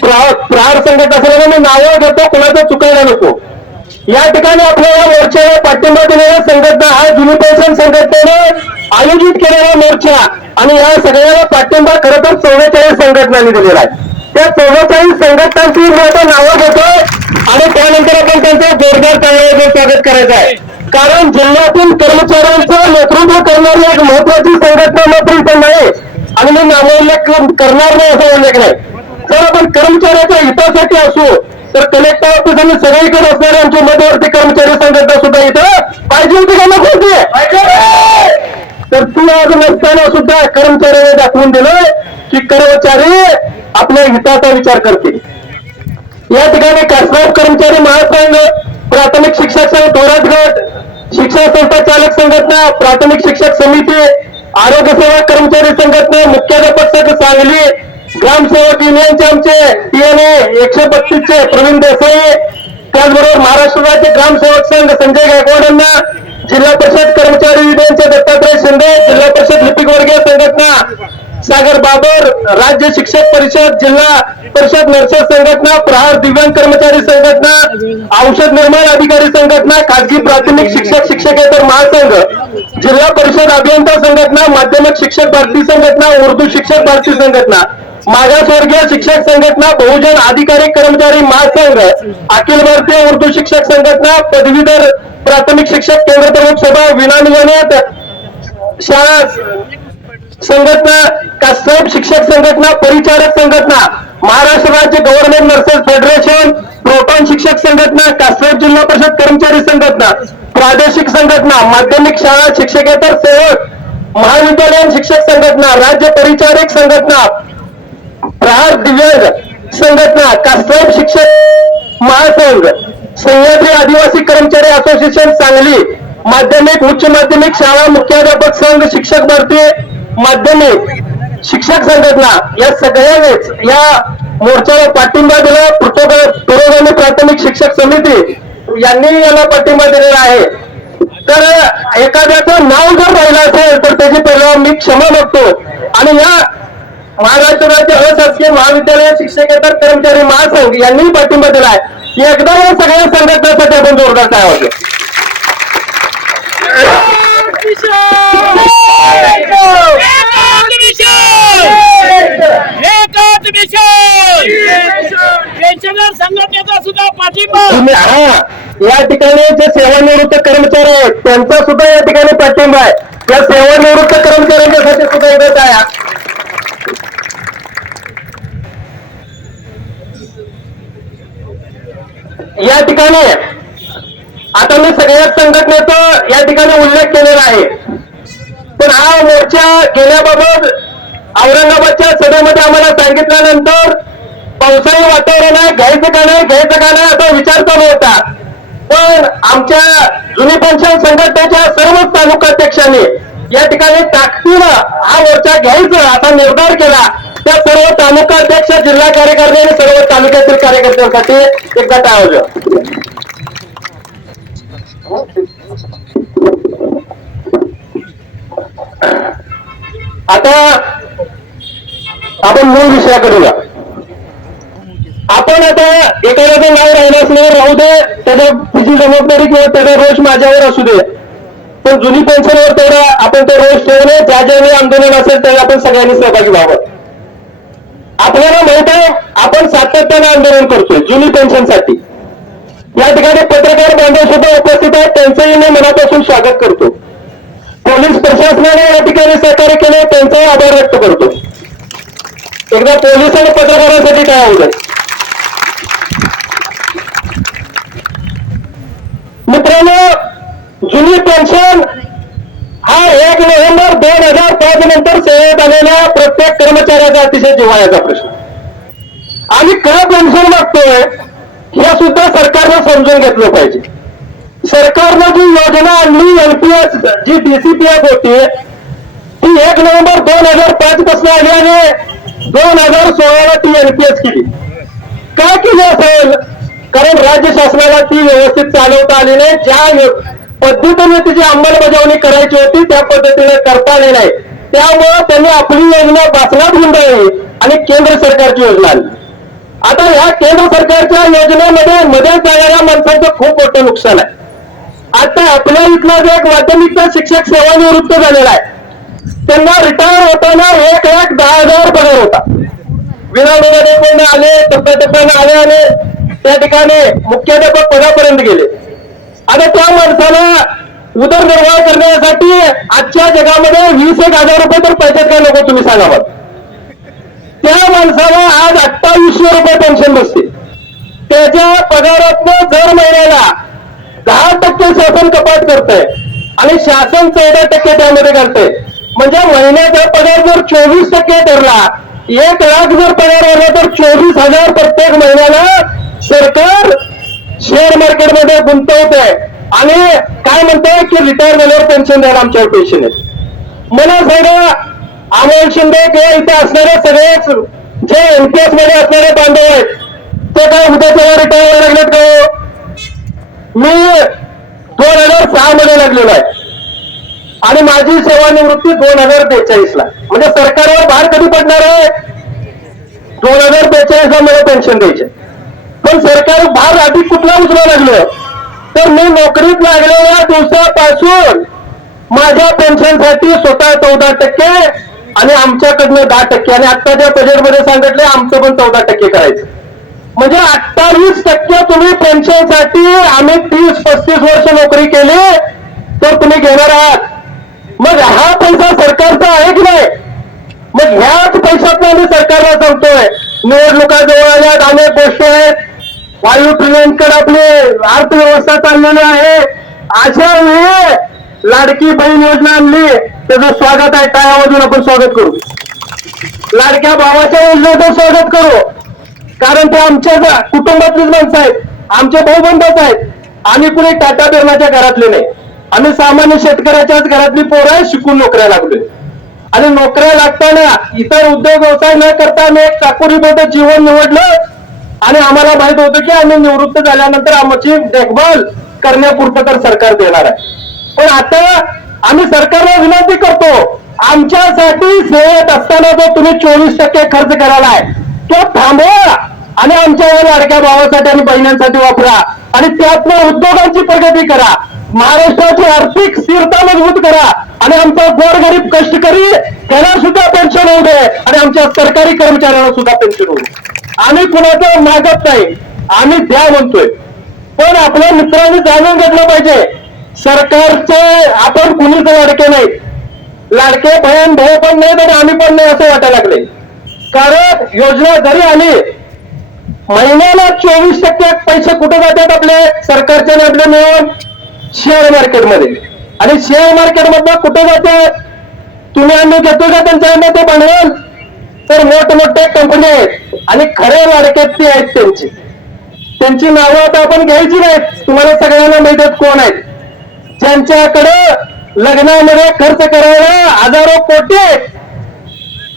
प्रहार प्रहार संघटना असल्याने मी नावं घेतो कोणाचं चुकायला नको. या ठिकाणी आपल्याला मोर्चाला पाठिंबा दिलेल्या संघटना हा जुनी पेन्शन संघटनेने आयोजित केलेला मोर्चा. आणि या सगळ्याला पाठिंबा खरं तर चौवेचाळीस संघटनांनी दिलेला आहे. त्या चौवेचाळीस संघटनांची मी आता नावं घेतोय आणि त्यानंतर आपण त्यांचं जोरदार टाळ्याचं स्वागत करायचं आहे. कारण जिल्ह्यातील कर्मचाऱ्यांचं नेतृत्व करणारी एक महत्वाची संघटना मात्र इथं नाही आणि मी नामोल्लेख करणार नाही असं उल्लेख नाही. जर आपण कर्मचाऱ्याच्या हितासाठी असू तर कलेक्टर ऑफिस आणि सगळीकडे असणारे आमचे मध्यवर्ती कर्मचारी संघटना सुद्धा इथं पाहिजे होती का नको तर तू आज नसताना सुद्धा कर्मचाऱ्याने दाखवून दिलं की कर्मचारी आपल्या हिताचा विचार करतील. या ठिकाणी कासराव कर्मचारी महासंघ प्राथमिक शिक्षक संघ थोरात गट शिक्षण संस्था चालक संघटना प्राथमिक शिक्षक समिती आरोग्य सेवा कर्मचारी संघटना मुख्याध्यापक संघ सांगली ग्रामसेवक युनियनचे आमचे टीएनए एकशे बत्तीसचे प्रवीण देसाई त्याचबरोबर महाराष्ट्र राज्य ग्रामसेवक संघ संजय गायकवाड यांना जिल्हा परिषद कर्मचारी युनियनचे दत्तात्रय शिंदे जिल्हा परिषद लिपिक वर्गीय संघटना सागर बाबर राज्य शिक्षक परिषद जिल्हा परिषद नर्सेस संघटना प्रहार दिव्यांग कर्मचारी संघटना औषध निर्माण अधिकारी संघटना खासगी प्राथमिक शिक्षक शिक्षकेतर महासंघ जिल्हा परिषद अभियंता संघटना माध्यमिक शिक्षक भारती संघटना उर्दू शिक्षक भारती संघटना. मागासवर्गीय शिक्षक संघटना बहुजन अधिकारी कर्मचारी महासंघ अखिल भारतीय उर्दू शिक्षक संघटना पदवीधर प्राथमिक शिक्षक केंद्र प्रमुख सभा विनानियमित शाळा संघटना कस्टम शिक्षक संघटना परिचारक संघटना महाराष्ट्र राज्य गव्हर्नमेंट नर्सेस फेडरेशन प्रोटॉन शिक्षक संघटना कास्टोब जिल्हा परिषद कर्मचारी संघटना प्रादेशिक संघटना माध्यमिक शाळा शिक्षकेतर सेवक महाविद्यालयीन शिक्षक संघटना राज्य परिचारक संघटना प्रहार दिव्यांग संघटना कास्टोब शिक्षक महासंघ सह्याद्री आदिवासी कर्मचारी असोसिएशन सांगली माध्यमिक उच्च माध्यमिक शाळा मुख्याध्यापक संघ शिक्षक भारतीय माध्यमिक शिक्षक संघटना या सगळ्यांनीच या मोर्चाला पाठिंबा दिला. पुरोगामी प्राथमिक शिक्षक समिती यांनी याला पाठिंबा दिलेला आहे. तर एखाद्याचं नाव जर राहिलं असेल तर त्याची पहिला मी क्षमा मागतो. आणि या महाराष्ट्र राज्य अशासकीय महाविद्यालय शिक्षकेतर कर्मचारी महासंघ यांनी पाठिंबा दिला आहे एकदा या सगळ्या संघटनासाठी आपण जोरदार काय होतो सुद्धा पाठिंबा हा या ठिकाणी जे सेवानिवृत्त कर्मचारी आहेत त्यांचा सुद्धा या ठिकाणी पाठिंबा आहे. या सेवानिवृत्त कर्मचाऱ्यांच्यासाठी सुद्धा इथं आहे या ठिकाणी आता मी सगळ्याच संघटनेचा या ठिकाणी उल्लेख केलेला आहे. पण हा मोर्चा घेण्याबाबत औरंगाबादच्या सभेमध्ये आम्हाला सांगितल्यानंतर पावसाळी वातावरण आहे घ्यायचं का नाही घ्यायचं का नाही असा विचार चालू होता. पण आमच्या जुनी पेन्शन संघटनेच्या सर्वच तालुकाध्यक्षांनी या ठिकाणी ताकदीनं हा मोर्चा घ्यायचा असा निर्धार केला. त्या सर्व तालुकाध्यक्ष जिल्हा कार्यकारिणी आणि सर्व तालुक्यातील कार्यकर्त्यांसाठी एक गट आयोजन? आता आपण मूळ विषयाकडे या आपण आता एखाद्याचं नाव राहिलं नाही राहू दे. त्याच्या तिची जबाबदारी किंवा त्याचा रोष माझ्यावर असू दे. पण जुनी पेन्शनवर तेवढा आपण ते रोष ठेवले ज्या ज्यावेळी आंदोलन असेल त्यावेळी आपण सगळ्यांनी सहभागी व्हावं. आपल्याला माहीत आहे आपण सातत्यानं आंदोलन करतोय जुनी पेन्शनसाठी. या ठिकाणी पत्रकार बांधव सुद्धा उपस्थित आहेत त्यांचंही मी मनापासून स्वागत करतो. पोलीस प्रशासनाने या ठिकाणी सहकार्य केले त्यांचाही आभार व्यक्त करतो. एकदा पोलीस आणि पत्रकारांसाठी काय होत मित्रांनो जुनी पेन्शन हा एक नोव्हेंबर दोन हजार पाच नंतर सेवेत आलेल्या प्रत्येक कर्मचाऱ्याचा अतिशय जिव्हाळ्याचा प्रश्न. आम्ही काय पेन्शन मागतोय हे सुद्धा सरकारनं समजून घेतलं पाहिजे. सरकारनं जी योजना आणली एलपीएस जी डीसीपीएफ होती ती एक नोव्हेंबर दोन हजार पाच पासून आली आणि दोन हजार सोळाला ती एलपीएस केली. का केली असेल? कारण राज्य शासनाला ती व्यवस्थित चालवता आली नाही. ज्या पद्धतीने त्याची अंमलबजावणी करायची होती त्या पद्धतीने करता आली नाही. त्यामुळं त्यांनी आपली योजना बासनात गुंडाळली आणि केंद्र सरकारची योजना आली आता ह्या केंद्र सरकारच्या योजनेमध्ये मध्ये जाणाऱ्या माणसांचं खूप मोठं नुकसान आहे. आता आपल्या इथला जो एक माध्यमिकचा शिक्षक सेवानिवृत्त झालेला आहे त्यांना रिटायर होताना एक लाख दहा हजार पगार होता. विनामूल्य आले टप्प्याटप्प्याने आले आले. त्या ठिकाणी मुख्याध्यापक पदापर्यंत गेले. आता त्या माणसाला उदरनिर्वाह करण्यासाठी आजच्या जगामध्ये वीस एक हजार रुपये तर पैसे काय नको तुम्ही सांगा त्या माणसाला आज अठ्ठावीसशे रुपये पेन्शन बसते. त्याच्या पगारातनं दर महिन्याला दहा टक्के शासन कपात करतंय आणि शासन चौदा टक्के त्यामध्ये घालतंय म्हणजे महिन्याचा पगार जर चोवीस टक्के ठरला एक लाख जर पगार आला तर चोवीस हजार प्रत्येक महिन्याला सरकार मार्केटमध्ये गुंतवत आहे. आणि काय म्हणतोय की रिटायर झाल्यावर पेन्शन द्यायला आमच्यावर पेन्शन आहे मला सांगा अमोल शिंदे किंवा इथे असणारे सगळेच जे एनपीएसमध्ये असणारे बांधव आहेत ते काय उद्याच्या रिटायर व्हायला लागलेत का हो? मी दोन हजार सहा मध्ये लागलेलो आहे. आणि माझी सेवानिवृत्ती दोन हजार बेचाळीस ला म्हणजे सरकारवर भार कधी पडणार आहे? दोन हजार बेचाळीस ला मला पेन्शन द्यायचे. पण सरकार भार आधी कुठला उचला लागलं? तर मी नोकरीत लागलेल्या दिवसापासून माझ्या पेन्शनसाठी स्वतः चौदा टक्के आणि आमच्याकडनं दहा टक्के. आणि आत्ताच्या बजेटमध्ये सांगितले आमचं पण चौदा टक्के करायचं. म्हणजे अठ्ठावीस टक्के तुम्ही पेन्शनसाठी आम्ही तीस पस्तीस वर्ष नोकरी केली तर तुम्ही घेणार आहात. मग हा पैसा सरकारचा आहे की नाही? मग ह्याच पैशातून आम्ही सरकारला सांगतोय निवडणुका जवळ आल्यात अनेक गोष्टी आहेत. वायू ट्रेनकडे आपली अर्थव्यवस्था चाललेली आहे. अशा वेळी लाडकी बहीण योजना आणली. त्याचं स्वागत आहे. काय आवाजून आपण स्वागत करू. लाडक्या भावाच्या योजनेचं स्वागत करू. कारण ते आमच्या कुटुंबातलीच माणसं आहेत. आमचे भाऊबंधच आहेत. आम्ही कुणी टाटा बिरणाच्या घरातले नाही. आम्ही सामान्य शेतकऱ्याच्याच घरातली पोरं आहे, शिकून नोकऱ्या लागलोय. आणि नोकऱ्या लागताना इतर उद्योग व्यवसाय न करता आम्ही एक चाकोरी जीवन निवडलं. आणि आम्हाला माहीत होतं की आम्ही निवृत्त झाल्यानंतर आमची देखभाल करण्यापुरतं तर सरकार देणार आहे. पण आता आम्ही सरकारला विनंती करतो आमच्यासाठी सेवेत असताना जो तुम्ही चोवीस टक्के खर्च करायला आहे तो थांबवा आणि आमच्या या लाडक्या भावासाठी आणि बहिणींसाठी वापरा आणि त्यातनं उद्योगांची प्रगती करा महाराष्ट्राची आर्थिक स्थिरता मजबूत करा आणि आमचा गोरगरीब कष्टकरी त्याला सुद्धा पेन्शन होऊ दे आणि आमच्या सरकारी कर्मचाऱ्यांना सुद्धा पेन्शन होऊ दे. आम्ही कुणाचं मागत नाही. आम्ही द्या म्हणतोय. पण आपल्या मित्रांनी जाणून घेतलं पाहिजे. सरकारचे आपण कुणीच लाडके नाही. लाडके बहीण भाऊ पण नाही आणि आम्ही पण नाही असं वाटायला लागले. कारण योजना जरी आली महिन्याला चोवीस टक्के पैसे कुठे जातात आपले? सरकारचे आपले मिळून शेअर मार्केटमध्ये आणि शेअर मार्केटमधनं कुठे जाते तुम्ही आम्ही घेतो का त्यांच्या ते भांडवल? तर मोठमोठ्या कंपनी आहेत आणि खरे लाडके ती आहेत त्यांची. त्यांची नावं आता आपण घ्यायची नाहीत. तुम्हाला सगळ्यांना माहीत कोण आहेत. ज्यांच्याकडे लग्नामध्ये खर्च करायला हजारो कोटी आहेत.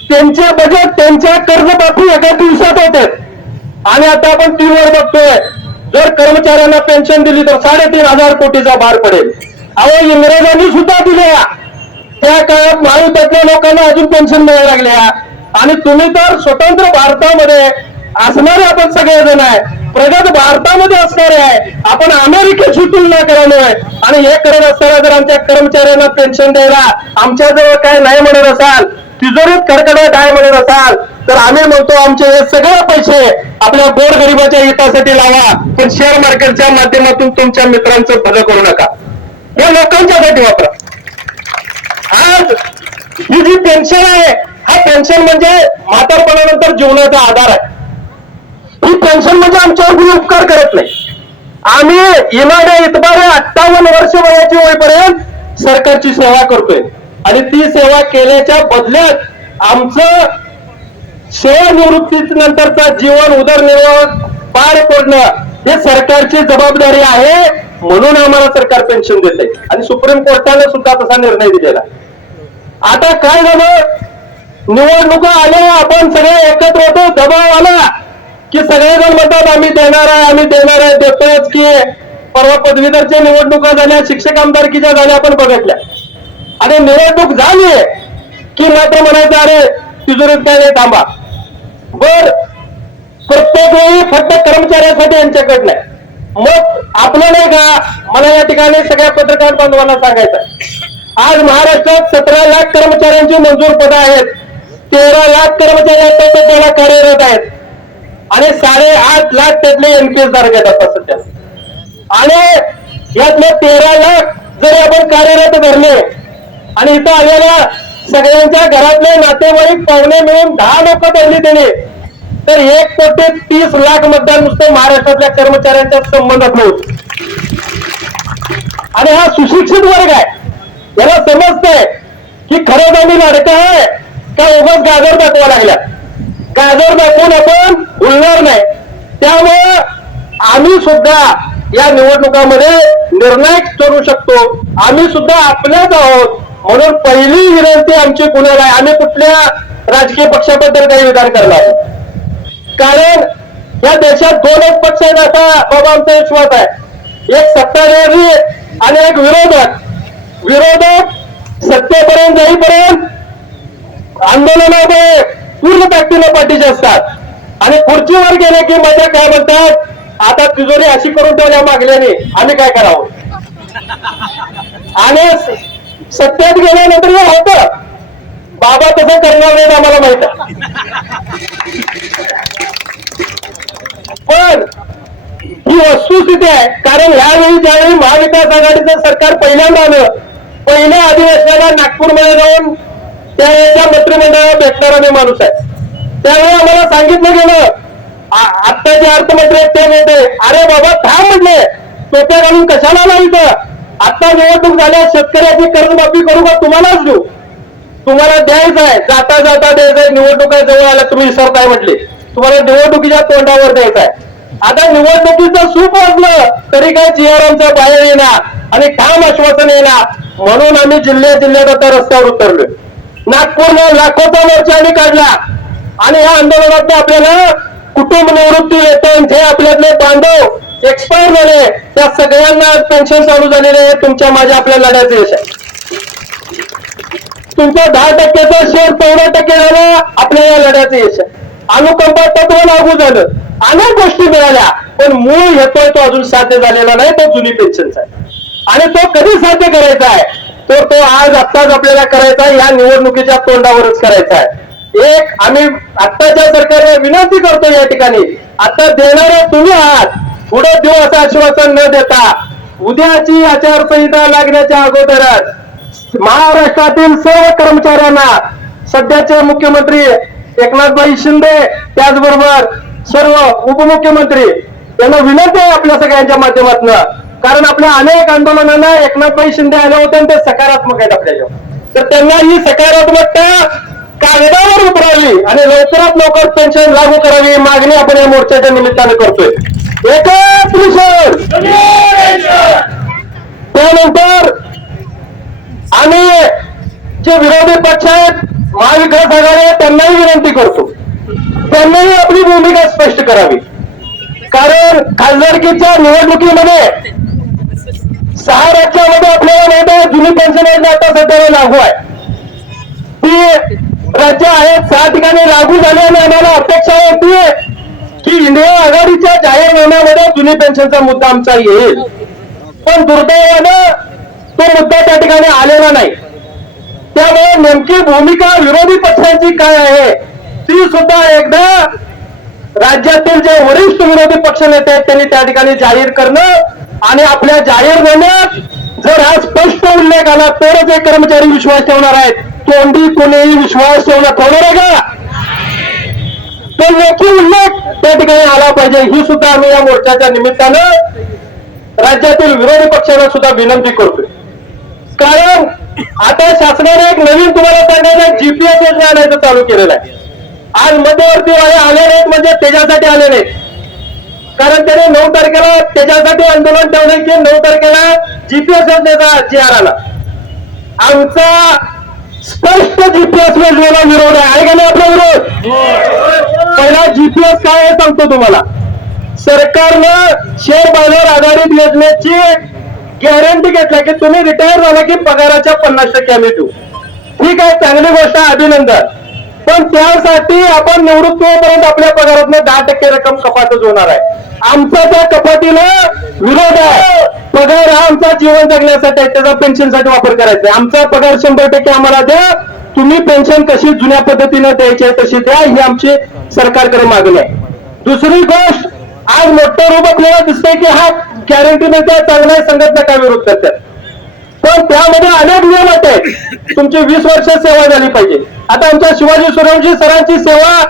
त्यांचे बजेट त्यांच्या कर्जमाफी एका दिवसात होते आणि आता आपण टीव्हीवर बघतोय जर कर्मचाऱ्यांना पेन्शन दिली तर साडेतीन हजार कोटीचा भार पडेल. अहो इंग्रजांनी सुद्धा दिल्या. त्या काळात महायुद्धातल्या लोकांना अजून पेन्शन मिळायला लागल्या. आणि तुम्ही तर स्वतंत्र भारतामध्ये असणारे आपण सगळेजण आहे. प्रगत भारतामध्ये असणारे आहे. आपण अमेरिकेची तुलना करालोय आणि हे करत असताना जर आमच्या कर्मचाऱ्यांना पेन्शन द्यायला आमच्याजवळ काय नाही म्हणत असाल तिजोरीत कडकडत आहे म्हणत असाल तर आम्ही म्हणतो आमचे हे सगळे पैसे आपल्या गोरगरिबाच्या हितासाठी लावा. पण शेअर मार्केटच्या माध्यमातून तुमच्या मित्रांचं भलं करू नका. हे लोकांच्यासाठी वापरा. आज ही जी पेन्शन आहे हा पेन्शन म्हणजे म्हातारपणानंतर जीवनाचा आधार आहे. ही पेन्शन म्हणजे आमच्यावर कुणी उपकार करत नाही. आम्ही येणाऱ्या इतबारे अठ्ठावन्न वर्ष वयाची होईपर्यंत सरकारची सेवा करतोय. आणि ती सेवा केल्याच्या बदल्यात आमचं सेवानिवृत्ती नंतरचा जीवन उदरनिर्वाह पार पडणं हे सरकारची जबाबदारी आहे म्हणून आम्हाला सरकार पेन्शन देते आणि सुप्रीम कोर्टाने सुद्धा तसा निर्णय दिलेला आता काय झालं? निवडणुका आल्या आपण सगळे एकत्र होतो दबाव आला की सगळेजण म्हणतात आम्ही देणार आहे आम्ही देणार आहे. देतोच की परवा पदवीधरच्या निवडणुका झाल्या शिक्षक आमदारकीच्या झाल्या आपण बघितल्या. आणि निवडणूक झाली की मात्र म्हणायचं अरे तिजोरीत काय नाही थांबा. बर प्रत्येक वेळी फक्त कर्मचाऱ्यासाठी यांच्याकडनं मग आपलं नाही का मला या ठिकाणी सगळ्या पत्रकार बांधवांना सांगायचं आज महाराष्ट्रात सतरा लाख कर्मचाऱ्यांची मंजूर पदं आहेत. तेरा लाख कर्मचारी आता सध्याला कार्यरत आहेत. आणि साडेआठ लाख त्यातले एनपीएस धारक आहेत आता सध्या. आणि यातले तेरा लाख जरी आपण कार्यरत धरले आणि इथं आलेल्या सगळ्यांच्या घरातले नातेवाईक पाहुणे मिळून दहा लोक धरली त्याने तर एक कोटी तीस लाख मतदान नुसतं महाराष्ट्रातल्या कर्मचाऱ्यांच्या संबंधात होत आणि हा सुशिक्षित वर्ग आहे. याला समजतंय की खरंच आम्ही लाडका आहे त्या उगाच गाजर दाखवा लागल्या. गाजर दाखवून आपण बोलणार नाही. त्यामुळं आम्ही सुद्धा या निवडणुकामध्ये निर्णय करू शकतो. आम्ही सुद्धा आपल्याच आहोत. म्हणून पहिली विनंती आमची कुणाला आहे. आम्ही कुठल्या राजकीय पक्षाबद्दल काही विधान करणार कारण या देशात दोनच पक्ष आहेत. असा बाबा आमचा विश्वास आहे. एक सत्ताधारी आणि एक विरोधक. विरोधक सत्तेपर्यंत जाईपर्यंत आंदोलनामध्ये पूर्ण ताकदीनं पाठीचे असतात. आणि खुर्चीवर गेले की माझ्या काय म्हणतात? आता तिजोरी अशी करून ठेवल्या मागल्याने आम्ही काय करावं? आणि स- सत्तेत गेल्यानंतर हे होत. बाबा तसं करणार नाही आम्हाला माहीत. पण ही वस्तुस्थिती आहे. कारण ह्यावेळी ज्यावेळी महाविकास आघाडीचं सरकार पहिल्यांदा आलं पहिल्या अधिवेशनाला नागपूरमध्ये जाऊन त्यावेळेच्या मंत्रिमंडळाला भेटणारा मी माणूस आहे. त्यावेळी आम्हाला सांगितलं गेलं आत्ता आता जे अर्थमंत्री आहेत ते म्हणते अरे बाबा थांब म्हणले सोप्या घालून कशाला लावित आता निवडणूक झाल्या शेतकऱ्याची कर्जमाफी करू का तुम्हालाच देऊ? तुम्हाला द्यायचं आहे. जाता जाता द्यायचं आहे. निवडणुका जवळ आल्या तुम्ही विसरताय म्हटले. तुम्हाला निवडणुकीच्या तोंडावर द्यायचं आहे. आता निवडणुकीचं सूप वाजलं तरी काय जिआरएमचं बाहेर येणार आणि ठाम आश्वासन येणार. म्हणून आम्ही जिल्ह्या जिल्ह्यात आता रस्त्यावर उतरलोय. नागपूरने लाखोचा मोर्चाने काढला. आणि या आंदोलनात आपल्याला कुटुंब निवृत्ती वेतन जे आपल्यातले बांधव एक्सपायर झाले त्या सगळ्यांना पेन्शन चालू झालेले आहे. तुमच्या माझ्या आपल्या लढ्याचे यश आहे. दहा टक्क्याचा शेअर चौदा टक्के झाला आपल्या या लढ्याचं यश आहे. अनुकंपा तत्व लागू झालं. अनेक गोष्टी मिळाल्या पण मूळ येतोय तो अजून साध्य झालेला नाही तो जुनी पेन्शनचा आणि तो कधी साध्य करायचा आहे? तर तो आज आत्ताच आपल्याला करायचा आहे. या निवडणुकीच्या तोंडावरच करायचा आहे. एक आम्ही आत्ताच्या सरकारला विनंती करतो या ठिकाणी. आता देणारे तुम्ही आहात. पुढे देऊ असं आश्वासन न देता. उद्याची आचारसंहिता लागण्याच्या अगोदरच महाराष्ट्रातील सर्व कर्मचाऱ्यांना सध्याचे मुख्यमंत्री एकनाथभाई शिंदे त्याचबरोबर सर्व उपमुख्यमंत्री यांना विनंती आहे आपल्या सगळ्यांच्या माध्यमातून. कारण आपल्या अनेक आंदोलनांना एकनाथभाई शिंदे आले होते आणि ते सकारात्मक आहेत आपल्याजवळ तर त्यांना ही सकारात्मकता कागदावर उतरावी आणि लवकरात लवकर पेन्शन लागू करावी मागणी आपण या मोर्चाच्या निमित्ताने करतोय. एकच त्यानंतर आम्ही जे विरोधी पक्ष आहेत महाविकास आघाडी त्यांनाही विनंती करतो. त्यांनाही आपली भूमिका स्पष्ट करावी. कारण खासदारकीच्या निवडणुकीमध्ये सहा राज्यामध्ये आपल्याला माहीत आहे जुनी पेन्शन योजना आता सध्याला लागू आहे. ती राज्य आहेत सहा ठिकाणी लागू झाली आणि आम्हाला अपेक्षा होती की इंडिया आघाडीच्या जाहीरनाम्यामध्ये जुनी पेन्शनचा मुद्दा आमचा येईल. पण दुर्दैवानं तो मुद्दा त्या ठिकाणी आलेला नाही. त्यामुळे नेमकी भूमिका विरोधी पक्षांची काय आहे ती सुद्धा एकदा राज्यातील जे वरिष्ठ विरोधी पक्ष नेते आहेत त्यांनी त्या ठिकाणी जाहीर करणं आणि आपल्या जाहीरनाम्यात जर हा स्पष्ट उल्लेख आला तरच एक कर्मचारी विश्वास ठेवणार आहेत. तोंडी कोणीही विश्वास ठेवणार ठेवणार आहे का? तो लेखी उल्लेख त्या ठिकाणी आला पाहिजे. ही सुद्धा आम्ही या मोर्चाच्या निमित्तानं राज्यातील विरोधी पक्षांना सुद्धा विनंती करतोय. कारण आता शासनाने एक नवीन तुम्हाला सांगायला जीपीएस योजना आणायचं चालू केलेलं आहे. आज मध्यवर्ती वाले आले नाहीत म्हणजे त्याच्यासाठी आले नाहीत. कारण त्याने नऊ तारखेला त्याच्यासाठी आंदोलन ठेवले की नऊ तारखेला जीपीएस योजनेचा जी आर आला. आमचा स्पष्ट जीपीएस योजनेला विरोध आहे. आहे का नाही आपला विरोध? पहिला जीपीएस काय आहे सांगतो तुम्हाला. सरकारनं शेअर बाजार आधारित योजनेची गॅरंटी घेतल्या की तुम्ही रिटायर झाला की पगाराच्या पन्नास टक्के आम्ही देऊ. ठीक आहे चांगली गोष्ट अभिनंदन. पण त्यासाठी आपण निवृत्त होईपर्यंत आपल्या पगारातनं दहा टक्के रक्कम कपातच होणार आहे. आमचा त्या कपाटीला विरोध आहे. पगार हा आमचा जीवन जगण्यासाठी त्याचा पेन्शनसाठी वापर करायचा आहे. आमचा पगार शंभर टक्के आम्हाला द्या. तुम्ही पेन्शन कशी जुन्या पद्धतीनं द्यायची आहे तशी द्या. ही आमची सरकारकडे मागणी आहे. दुसरी गोष्ट आज मोठ्या रूप आपल्याला दिसतंय की हा गॅरंटी मिळते चांगल्या संघटना काय विरोध करतात पण त्यामध्ये अनेक नियम आहेत. तुमची वीस वर्ष सेवा झाली पाहिजे. आता आमच्या शिवाजी सूर्यवंशी सरांची सेवा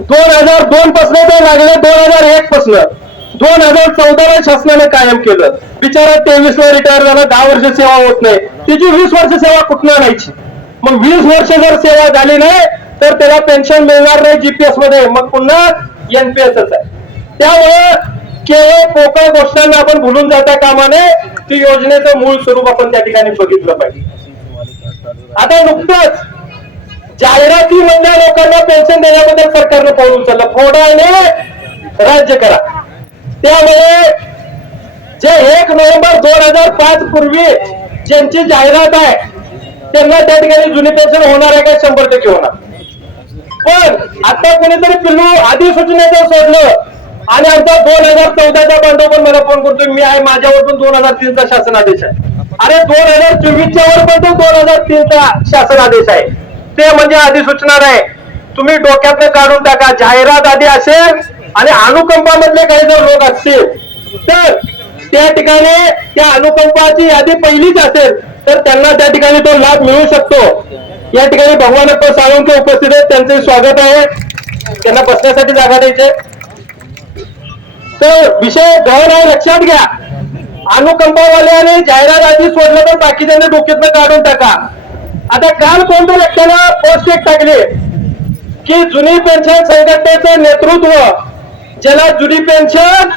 दोन हजार दोन पासून ते लागले दोन हजार एक पासून. दोन हजार चौदाला शासनाने कायम केलं. बिचारा तेवीस ला रिटायर झाला दहा वर्ष सेवा होत नाही. तिची वीस वर्ष सेवा कुठनं आणायची? मग वीस वर्ष जर सेवा झाली नाही तर त्याला पेन्शन मिळणार नाही जीपीएसमध्ये. मग पुन्हा एनपीएसच आहे. त्यामुळे केवळ पोकळ गोष्टांना आपण भुलून जाता कामाने ती योजनेचं मूळ स्वरूप आपण त्या ठिकाणी बघितलं पाहिजे. आता नुकतंच जाहिराती मधल्या लोकांना पेन्शन देण्याबद्दल सरकारनं पाऊल उचललं. फोडाने राज्य करा. त्यामुळे जे एक नोव्हेंबर दोन हजार पाच पूर्वी ज्यांची जाहिरात आहे त्यांना त्या ठिकाणी जुनी पेन्शन होणार आहे का? शंभर टक्के होणार. पण आता कोणीतरी पिल्लू अधिसूचनेचं सोडलं आणि आता दोन हजार चौदाचा बांधव पण मला फोन करतोय. मी आहे माझ्यावर पण दोन हजार तीनचा शासन आदेश आहे. अरे दोन हजार चोवीसच्या वर पण तो दोन हजार तीनचा शासन आदेश आहे. ते म्हणजे अधिसूचना आहे तुम्ही डोक्यातनं काढून टाका. जाहिरात आधी असेल आणि अनुकंपामधले काही जर लोक असतील तर त्या ठिकाणी त्या अनुकंपाची यादी पहिलीच असेल तर त्यांना त्या ठिकाणी तो लाभ मिळू शकतो. या ठिकाणी भगवानप्पा साळुंके उपस्थित आहेत त्यांचे स्वागत आहे. त्यांना बसण्यासाठी जागा द्यायचे तर विषय गहन आहे लक्षात घ्या. अनुकंपावाल्याने जाहिरात आधी सोडलं तर बाकीच्यांनी डोक्यातनं काढून टाका. आता काल कोणत्या व्यक्तीला पोस्ट एक टाकले? की जुनी पेन्शन संघटनेचं नेतृत्व ज्याला जुनी पेन्शन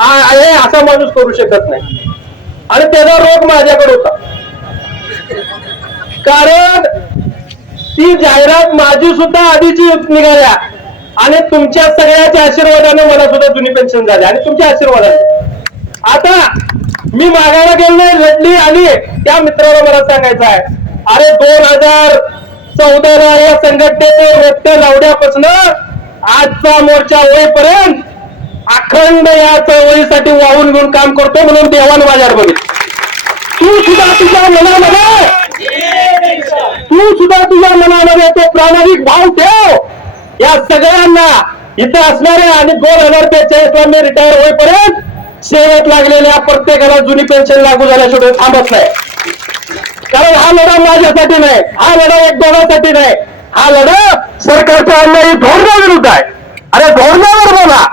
आहे असा माणूस करू शकत नाही. आणि त्याचा रोग माझ्याकडे होता. कारण ती जाहिरात माझी सुद्धा आधीची निघाल्या. आणि तुमच्या सगळ्याच्या आशीर्वादाने मला सुद्धा जुनी पेन्शन झाली. आणि तुमच्या आशीर्वादाने. आता मी मागायला गेलो नाही लढली आली त्या मित्राला मला सांगायचं आहे अरे दोन हजार चौदाला या संघटनेचं रक्त लावण्यापासून आजचा मोर्चा होईपर्यंत अखंड या चळवळीसाठी वाहून घेऊन काम करतो म्हणून देवान बाजार बघितलं. तू सुद्धा तुझ्या मनामध्ये. तू सुद्धा तुझ्या मनामध्ये तो प्रामाणिक भाव ठेव. या सगळ्यांना इथं असणाऱ्या आणि दोन हजार बेचाळीस ला मी रिटायर होईपर्यंत सेवेत लागलेल्या प्रत्येकाला जुनी पेन्शन लागू झाल्याशिवाय थांबत नाही. कारण हा लढा माझ्यासाठी नाही हा लढा एक दोघांसाठी नाही. हा लढा सरकारच्या अन्यायी धोरणाविरुद्ध आहे. अरे धोरणावर बोला.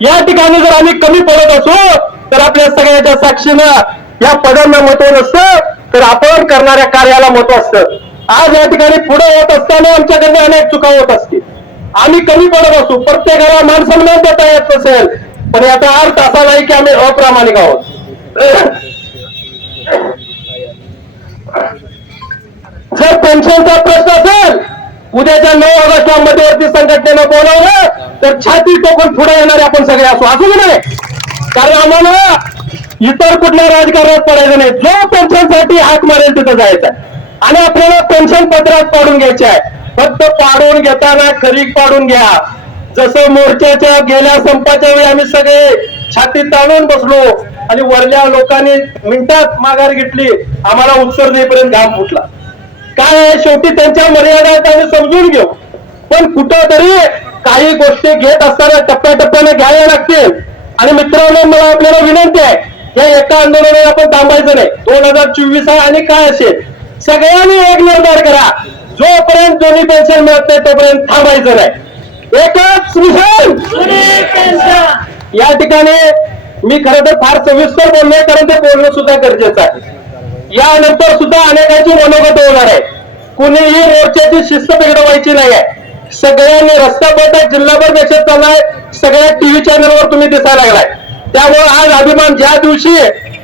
या ठिकाणी जर आम्ही कमी पडत असू तर आपल्या सगळ्याच्या साक्षीनं या पदांना महत्त्व नसतं तर आपण करणाऱ्या कार्याला महत्त्व असतं. आज या ठिकाणी पुढे होत असताना आमच्याकडनं अनेक चुका होत असतील. आम्ही कमी पडत असू प्रत्येकाला माणसं सन्मान देता येत नसेल पण याचा अर्थ असा नाही की आम्ही अप्रामाणिक आहोत. जर पेन्शनचा प्रश्न असेल उद्याच्या नऊ ऑगस्टला मध्यवर्ती संघटनेनं बोलावलं तर छाती टोकून पुढे येणारे आपण सगळे असू. असू नये कारण आम्हाला इतर कुठल्या राजकारणात पडायचं नाही. जो पेन्शनसाठी हात मारेल तिथं जायचं आणि आपल्याला पेन्शन पत्रात पाडून घ्यायचे आहे. फक्त पाडून घेताना खरी पाडून घ्या. जसं मोर्चाच्या गेल्या संपाच्या वेळी आम्ही सगळे छाती ताणून बसलो आणि वरल्या लोकांनी मिनिटात माघार घेतली आम्हाला उत्तर देईपर्यंत घाम फुटला. काय आहे? शेवटी त्यांच्या मर्यादा आहेत समजून घेऊ. पण कुठं तरी काही गोष्टी घेत असताना टप्प्याटप्प्याने घ्यायला लागतील. आणि मित्रांनो मला आपल्याला विनंती आहे या एका आंदोलनाला आपण थांबायचं नाही. दोन हजार चोवीस आहे आणि काय असेल? सगळ्यांनी एक निर्धार करा. जोपर्यंत दोन्ही पेन्शन मिळत नाही तोपर्यंत थांबायचं नाही. एकच मिशन! या ठिकाणी मी खरं तर फार सविस्तर बोललोय कारण ते बोलणं सुद्धा गरजेचं आहे. यानंतर सुद्धा अनेकांची मनोगत होणार आहे. कुणीही मोर्चाची शिस्त बिघडवायची नाही आहे सगळ्यांनी रस्ता पथक जिल्हाभर देशात चाललाय. सगळ्या टीव्ही चॅनलवर तुम्ही दिसायला लागलाय. त्यामुळे आज अभिमान ज्या दिवशी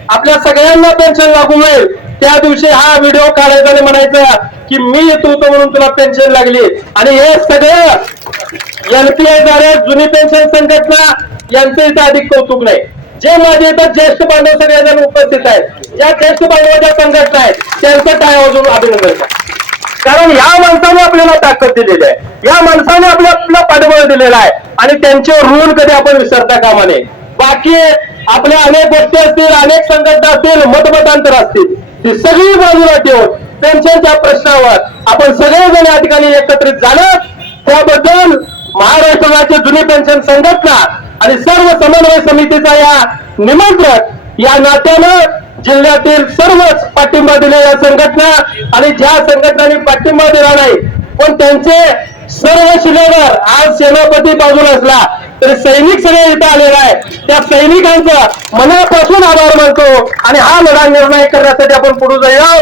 आपल्या सगळ्यांना पेन्शन लागू होईल त्या दिवशी हा व्हिडिओ काढायचा आणि म्हणायचा की मी येतो होतो म्हणून तुला पेन्शन लागली. आणि हे सगळं एनपीआयद्वारे जुनी पेन्शन संघटना यांचं इथं अधिक कौतुक नाही. जे माझे इथं ज्येष्ठ बांधव सगळेजण उपस्थित आहेत या ज्येष्ठ बांधवाच्या संघटना आहेत त्यांचं काय अजून अभिनंदन कारण या माणसाने आपल्याला ताकद दिलेली आहे. या माणसाने आपल्या आपला पाठबळ दिलेला आहे. आणि त्यांचे ऋण कधी आपण विसरता कामा नये. बाकी आपल्या अनेक गोष्टी असतील अनेक संघटना असतील मतमतांतर असतील ती सगळी बाजूला ठेवून पेन्शनच्या प्रश्नावर आपण सगळेजण या ठिकाणी एकत्रित झालं. त्याबद्दल महाराष्ट्र राज्य जुनी पेन्शन संघटना आणि सर्व समन्वय समितीचा या निमंत्रण या नात्यानं जिल्ह्यातील सर्वच पाठिंबा दिलेल्या संघटना आणि ज्या संघटनांनी पाठिंबा दिला नाही पण त्यांचे सर्व शिलेवर आज सेनापती बाजूला असला तरी सैनिक सगळे इथं आलेला आहे त्या सैनिकांचा मनापासून आभार मानतो आणि हा लढा निर्णय करण्यासाठी आपण पुढे जाऊया.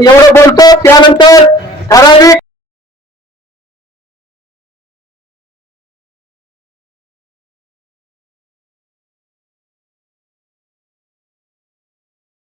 एवढं बोलतो. त्यानंतर ठराविक